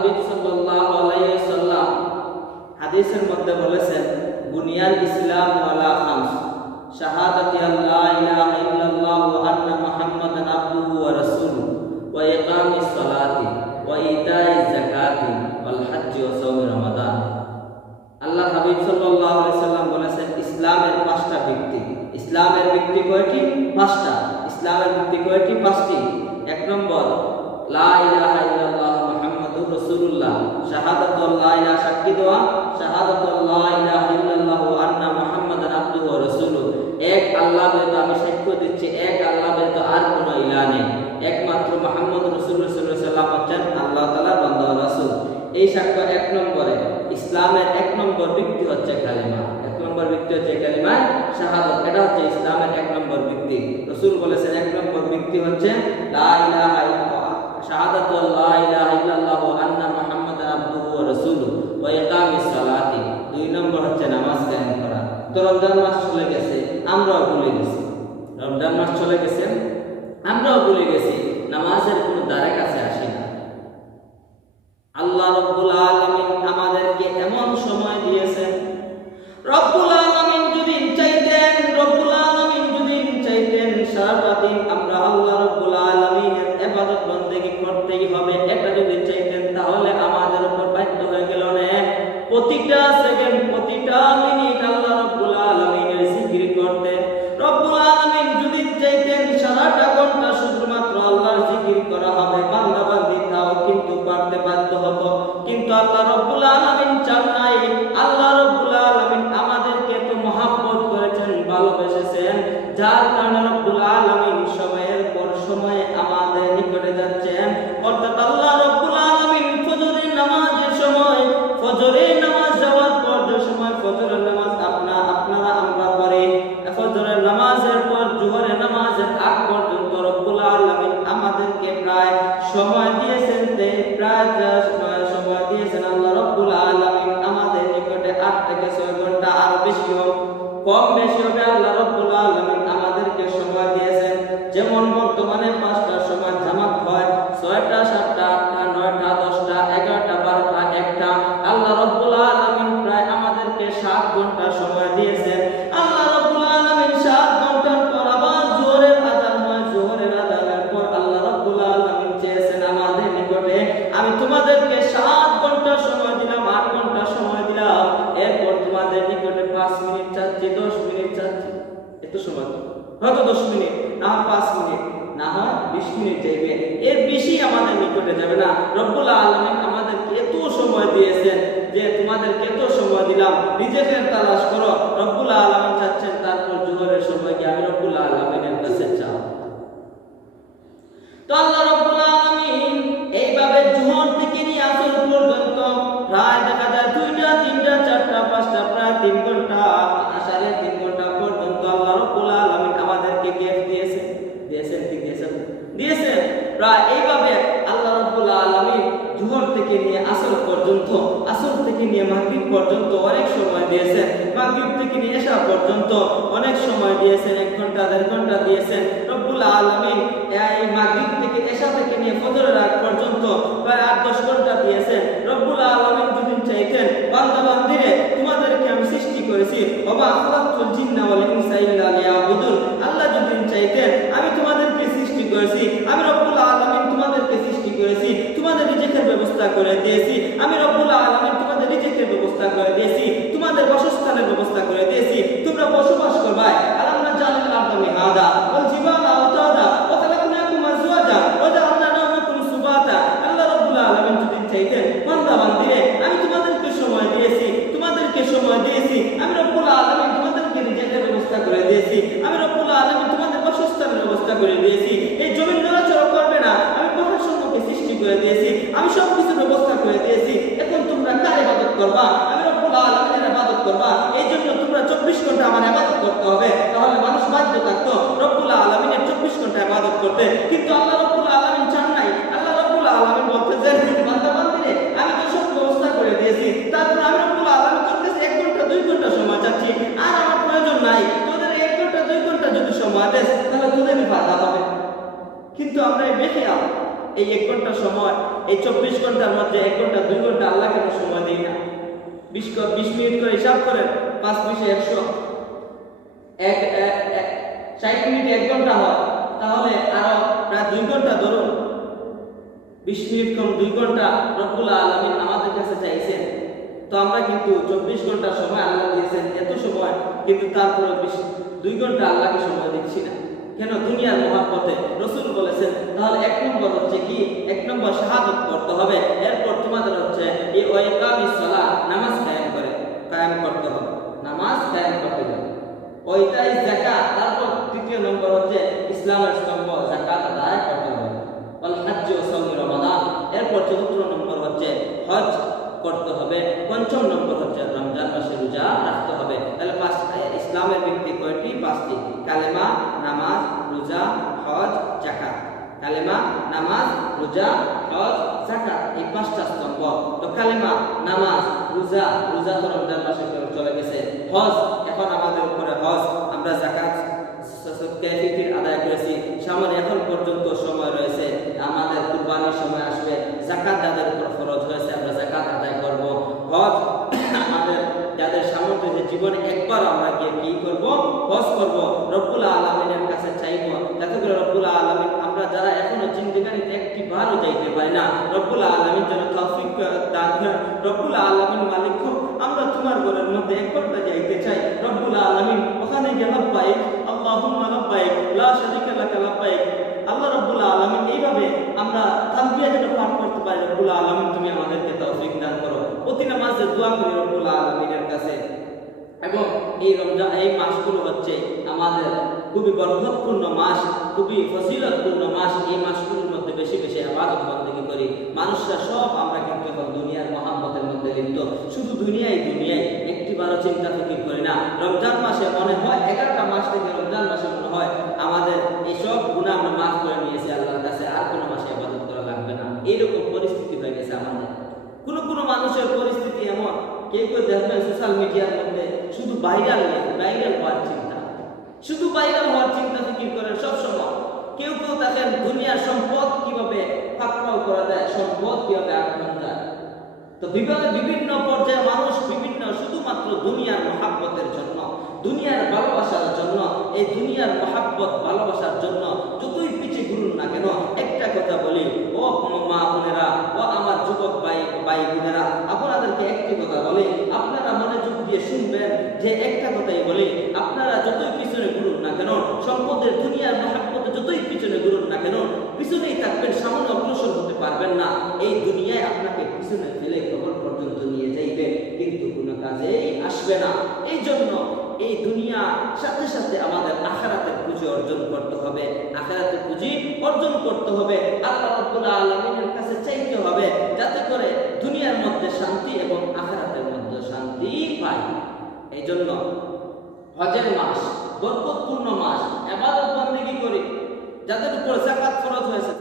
হাবিব সাল্লাল্লাহু আলাইহি ওয়াসাল্লাম হাদিসের মধ্যে বলেছেন, বুনিয়াল ইসলাম আলা খামস, শাহাদাতি আল্লা ইলাহা ইল্লাল্লাহ ওয়া আন্না মুহাম্মাদান আবদুহু ওয়া রাসূলুহু ওয়া ইকামিস সালাতি ওয়া ইতাইজ যাকাতি ওয়াল হজ্জ ওয়া সাওমি রমাদান। আল্লাহ হাবিব সাল্লাল্লাহু আলাইহি ওয়াসাল্লাম বলেছেন, ইসলামের পাঁচটা ভিত্তি। ইসলামের ভিত্তি কয়টি? পাঁচটা। ইসলামের ভিত্তি কয়টি? পাঁচটি। এক নম্বর, লা ইলাহা ইল্লাল্লাহ মুহাম্মাদুর রাসূলুল্লাহ, শাহাদাতু লা ইলাহা, সাক্ষী দেওয়া শাহাদাতু লা ইলাহা ইল্লাল্লাহ ওয়া আন্না মুহাম্মাদান আবদুহু ওয়া রাসূলুহু, এক আল্লাহ ব্যতীত আমি সাক্ষ্য দিচ্ছি এক আল্লাহ ব্যতীত আর কোনো ইলাহ নেই, একমাত্র মুহাম্মদ রাসূলুল্লাহ সাল্লাল্লাহু আলাইহি ওয়াসাল্লাম হচ্ছেন আল্লাহ তাআলার বান্দা ও রাসূল। এই সাক্ষ্য এক নম্বরে। ইসলামের এক নম্বর ভিত্তি হচ্ছে কালিমা। এক নম্বর ভিত্তি হচ্ছে কালিমা শাহাদাত। এটা হচ্ছে ইসলামের এক নম্বর ভিত্তি। রাসূল বলেছেন এক নম্বর ভিত্তি হচ্ছে লা ইলাহা ইল্লাল্লাহ, শাহাদাতু লা ইলাহা ইল্লাল্লাহ ওয়া আন্না মুহাম্মাদান আবদুহু ওয়া রাসূলুহু ওয়া ইকামিস সালাতি। দুই নম্বর হচ্ছে নামাজ কায়েম করা। তো রমজান মাস চলে গেছে, আমরাও ভুলে গেছি। রমজান মাস চলে গেছে, আমরাও ভুলে গেছি, নামাজের কোনো দ্বারে কাছে আসি না। আল্লাহ রব্বুল আলামিন আমাদেরকে এমন সময় দিয়েছেন, রব্বুল আলামিন যদি চাইতেন, রব্বুল আলামিন যদি চাইতেন সারাটা দিন আমরা আল্লাহ রব্বুল আলামিনের ইবাদত বন্দেগী করতেই হবে, এটা যদি চাইতেন তাহলে আমাদের উপর বাধ্য হয়ে গেল না প্রতিটা সেকেন্ড প্রতিটা মিনিট আল্লাহ রব্বুল আলামিনের জিকির করতে। রব্বুল আলামিন যদি চাইতেন সারাটা ঘন্টা শুধুমাত্র আল্লাহর জিকির করা হবে, বান্দা বান্দি তাও কিন্তু পারতে বাধ্য হতো, কিন্তু আল্লাহ রব্বুল আলামিন চান নাই। আল্লাহ রব্বুল আলামিন আমাদেরকে তো মহব্বত করেছেন, ভালোবেসেছেন, যার কারণে রব্বুল আলামিন সময়ের পর সময় আমাদের নিকটে যাচ্ছেন। অর্থাৎ আল্লাহ রব্বুল আলামিন ফজরের নামাজের সময়, ফজরের নামাজ যাওয়ার পর যে সময় ফজরের নামাজ আপনারা আমরা পড়ি, ফজরের নামাজের পর জোহরের নামাজের আগ পর্যন্ত রব্বুল আলামিন আমাদেরকে প্রায় সময় দিয়েছেন, প্রায় সময় দিয়েছেন। আল্লাহ রব্বুল আলামিন আমাদের নিকটে 8 থেকে 6 ঘন্টা, আর বেশি হোক কম বেশি হবে, আল্লাহ রব্বুল আলামিন আমাদেরকে সময় দিয়েছেন। যেমন বর্তমানে 5টার সময় জামাত হয়, 6টা 7টা 8টা 9টা 10টা 11টা 12টা 1টা, আল্লাহ রব্বুল আলামিন প্রায় আমাদেরকে 7 ঘন্টা সময় দিয়েছেন। আল্লাহ রব্বুল আলামিন 7 ঘন্টার পর আবার জোহরের আযান হয়, জোহরের আযানের পর আল্লাহ রব্বুল আলামিন চেয়েছেন আমাদের নিকটে, আমি তোমাদেরকে 7 ঘন্টা সময় দিলাম, 8 ঘন্টা সময় দিলাম, এরপর তোমাদের নিকটে 5 মিনিট চাচ্ছি, 10 মিনিট চাচ্ছি। এত সময় হয়তো 10 মিনিট, না হয় 5 মিনিট, না হয় 20 মিনিট চাইবে, এর বেশি আমাদের নিকটে যাবে না। রব্বুল আলামিন আমাদেরকে এত সময় দিয়েছেন যে তোমাদেরকে এত সময় দিলাম, নিজেকে তালাশ করো। রব্বুল আলামিন চাচ্ছেন তারপর জোহরের সময় কি আমি রব্বুল আলামিনের কাছে চাও। তো আল্লাহ রব্বুল আলামিন এইভাবে জোহর থেকে নিয়ে আসর পর্যন্ত প্রায় দেখা যায় 2টা 3টা 4টা 5টা প্রায় 3 ঘন্টা, আসারে 3 ঘন্টা পর্যন্ত আল্লাহ রব্বুল আলামিন আমাদেরকে গিফট দিয়েছেন প্রায় এইভাবে আল্লাহ রব্বুল আলামিন জোহর থেকে নিয়ে আসর পর্যন্ত, আসর থেকে নিয়ে মাগরিব পর্যন্ত অনেক সময় দিয়েছেন, মাগরিব থেকে নিয়ে এশা পর্যন্ত অনেক সময় দিয়েছেন, 1 ঘন্টা 1.5 ঘন্টা দিয়েছেন। রব্বুল আলামিন এই মাগরিব থেকে এশা থেকে নিয়ে ফজরের আগ পর্যন্ত প্রায় 8-10 ঘন্টা দিয়েছেন। রব্বুল আলামিন যদি চাইতেন বান্দা বান্দিরে তোমাদেরকে আমি সৃষ্টি করেছি, ওয়া খালাকতুল জিন্না ওয়াল ইনসা ইল্লা লিয়াবুদুন, আল্লাহ যদি চাইতেন আমি তোমাদেরকে সৃষ্টি করেছি, আমি রব্বুল আলামিন তোমাদেরকে সৃষ্টি করেছি, তোমাদের রিজিকের ব্যবস্থা করে দিয়েছি, আমি রব্বুল আলামিন তোমাদের রিজিকের ব্যবস্থা করে দিয়েছি, তোমাদের বাসস্থানের ব্যবস্থা করে দিয়েছি, তোমরা বসবাস করবে। আলামনা জালিল আরদা মিহাদা ওয়াল জিবালা আওতাদা ওয়া খালাকনাকুম আজওয়াজা ওয়া জাআলনা নাওমাকুম সুবাতা। আল্লাহ রব্বুল আলামিন যদি চাইতেন বান্দা বান্দিরে আমি তোমাদেরকে সময় দিয়েছি, তোমাদেরকে সময় দিয়েছি, আমি রব্বুল আলামিন তোমাদেরকে রিজিকের ব্যবস্থা করে দিয়েছি, আমি রব্বুল আলামিন তোমাদের বাসস্থানের ব্যবস্থা করে দিয়েছি, এই জমিন নড়াচড়া করবে না, আমি পাহাড় সমূহকে সৃষ্টি করে দিয়েছি, আমি সবকিছু ব্যবস্থা করে দিয়েছি, এখন তোমরা কার ইবাদত করবা? আমি রব্বুল আলামিনের ইবাদত করবা। এই জন্য তোমরা 24 ঘন্টা আমার ইবাদত করতে হবে, তাহলে মানুষ বাধ্য থাকতো রব্বুল আলামিনের 24 ঘন্টা ইবাদত করতে, কিন্তু আল্লাহ রব্বুল আলামিন চান নাই। আল্লাহ রব্বুল আলামিন বলতেছেন বান্দা বান্দিরে আমি তো সব ব্যবস্থা করে দিয়েছি, তারপর আমি রব্বুল আলামিন করতেছি 1 ঘন্টা 2 ঘন্টা সময় চাচ্ছি, আর আমার প্রয়োজন নাই, তোদের 1 ঘন্টা 2 ঘন্টা যদি সময় দেস তাহলে তোদেরই ফায়দা হবে। কিন্তু আমরা এই 1 ঘন্টা সময় এই 24 ঘন্টার মধ্যে 1 ঘন্টা 2 ঘন্টা আল্লাহকে আমরা সময় দেই না? 20 মিনিট করে হিসাব করেন, 5 20 100, 60 মিনিটে 1 ঘন্টা হয়, তাহলে আরো প্রায় 2 ঘন্টা ধরুন। 20 মিনিট কম 2 ঘন্টা রব্বুল আলামিন আমাদের কাছে চাইছেন। তো আমরা কিন্তু 24 ঘন্টা সময় আল্লাহ দিয়েছেন, এত সময়, কিন্তু তারপরে 2 ঘন্টা আল্লাহকে সময় দিচ্ছি না কেন? দুনিয়ার মহাব্বতে। রাসূল বলেছেন তাহলে 1 নম্বর হচ্ছে কি? 1 নম্বর শাহাদাত পড়তে হবে, এরপর তোমাদের হচ্ছে এই ইকামিস সালাহ, নামাজ কায়েম করতে হবে, নামাজ কায়েম করতে হবে, ওইটাই যাকাত। তারপর তৃতীয় নম্বর হচ্ছে ইসলামের স্তম্ভ যাকাত আদায় করতে হবে, ওয়াল হজ্জ ওয়া সাওম রমাদান। এরপর চতুর্থ নম্বর হচ্ছে হজ করতে হবে, পঞ্চম নম্বর হচ্ছে রমজান মাসে রোজা রাখতে হবে। তাহলে ইসলামের ভিত্তি কয়টি? 5টি: কালেমা, নামাজ, রোজা, হজ, যাকাত। কালেমা, নামাজ, রোজা, হজ, যাকাত, এই 5টা স্তম্ভ। তো কালেমা, নামাজ, রোজা তো রমজান মাসে চলে গেছে। হজ, এখন আমাদের উপরে হজ, আমরা যাকাত ফিতর আদায় করেছি, সামনে এখন পর্যন্ত সময় রয়েছে, আমাদের কুরবানির সময় আসবে, যাকাত যাদের উপর ফরজ হয়েছে আমরা যাকাত আদায় করব। হজ আমাদের যাদের সামর্থ্য আছে, জীবনে একবার আমরা গিয়ে কি করব? হজ করব, রব্বুল আলামিনের কাছে চাইব, যাতে করে রব্বুল আলামিন আমরা যারা এখনো জিন্দেগানিতে একটি বারও যাইতে পারি না, রব্বুল আলামিন যেন তৌফিক দান করেন। রব্বুল আলামিন মালিক, আমরা তোমার ঘরের মধ্যে একবারটা যাইতে চাই, রব্বুল আলামিন ওখানে গিয়ে লাব্বাইক আল্লাহুম্মা লাব্বাইক লা শারীকা লাকা লাব্বাইক। আল্লাহ রব্বুল আলামিন এইভাবে আমরা তালবিয়া যেন পাঠ করতে পারি, রব্বুল আলামিন তুমি আমাদেরকে তৌফিক দান করো। প্রতি নামাজে দোয়া করি রব্বুল আলামিনের কাছে। এবং এই রমজান, এই মাসগুলো হচ্ছে আমাদের খুবই বরকতপূর্ণ মাস, খুবই ফজিলতপূর্ণ মাস। এই মাসগুলোর মধ্যে বেশি বেশি ইবাদত বন্দেগী করি। মানুষরা সব আমরা কিন্তু এখন দুনিয়ার মহাব্বতের মধ্যে লিপ্ত, শুধু দুনিয়ায় একটিবারও চিন্তা ফিকির করি না। রমজান মাসে মনে হয় 11টা মাস থেকে রমজান মাসে মনে হয় আমাদের এই সব গুনাহ আমরা মাফ করে নিয়েছি আল্লাহর কাছে, আর কোনো মাসে ইবাদত করা লাগবে না। এইরকম পরিস্থিতি হয়ে গেছে আমাদের। কোনো মানুষের পরিস্থিতি এমন, কেউ দেখবেন সোশ্যাল মিডিয়ার মধ্যে শুধু ভাইরাল হওয়ার চিন্তা, শুধু ভাইরাল হওয়ার চিন্তা ফিকির করেন সবসময়। কেউ দেখেন দুনিয়ার সম্পদ কিভাবে পাকড়াও করা যায়, সম্পদ কিভাবে আক্রমণ যায়। তো বিভিন্ন পর্যায়ে মানুষ শুধুমাত্র দুনিয়ার মহাব্বতের জন্য, দুনিয়ার ভালোবাসার জন্য, এই দুনিয়ার মহাব্বত ভালোবাসার জন্য যতই পিছিয়ে ঘুরুন না কেন, একটা কথা বলি ও মা বোনেরা, ও আমার যুবক ভাই বোনেরা, আপনাদেরকে একটি কথা বলি, আপনারা মনোযোগ দিয়ে শুনবেন, যে একটা কথাই বলি, আপনারা যতই পিছনে ঘুরুন না কেন, সম্পদের দুনিয়ার মহাব্বতে যতই পিছনে ঘুরুন না কেন, পিছনেই থাকবেন, সামনে অগ্রসর হতে পারবেন না। এই দুনিয়ায় আপনাকে পিছনে ফেলে কবর পর্যন্ত নিয়ে যাইবে, কিন্তু কোনো কাজেই আসবে না। এই জন্য এই দুনিয়া সাথে সাথে আমাদের আখিরাতের পুঁজি অর্জন করতে হবে, আখিরাতের পুঁজি অর্জন করতে হবে, আল্লাহ রাব্বুল আলামিনের কাছে চাইতে হবে, যাতে করে দুনিয়ার মধ্যে শান্তি এবং আখিরাতের মধ্যে শান্তি পাই। এই জন্য হজের মাস বরকতপূর্ণ মাস, ইবাদত বন্দেগী করি, যাদের উপর যাকাত ফরজ হয়েছে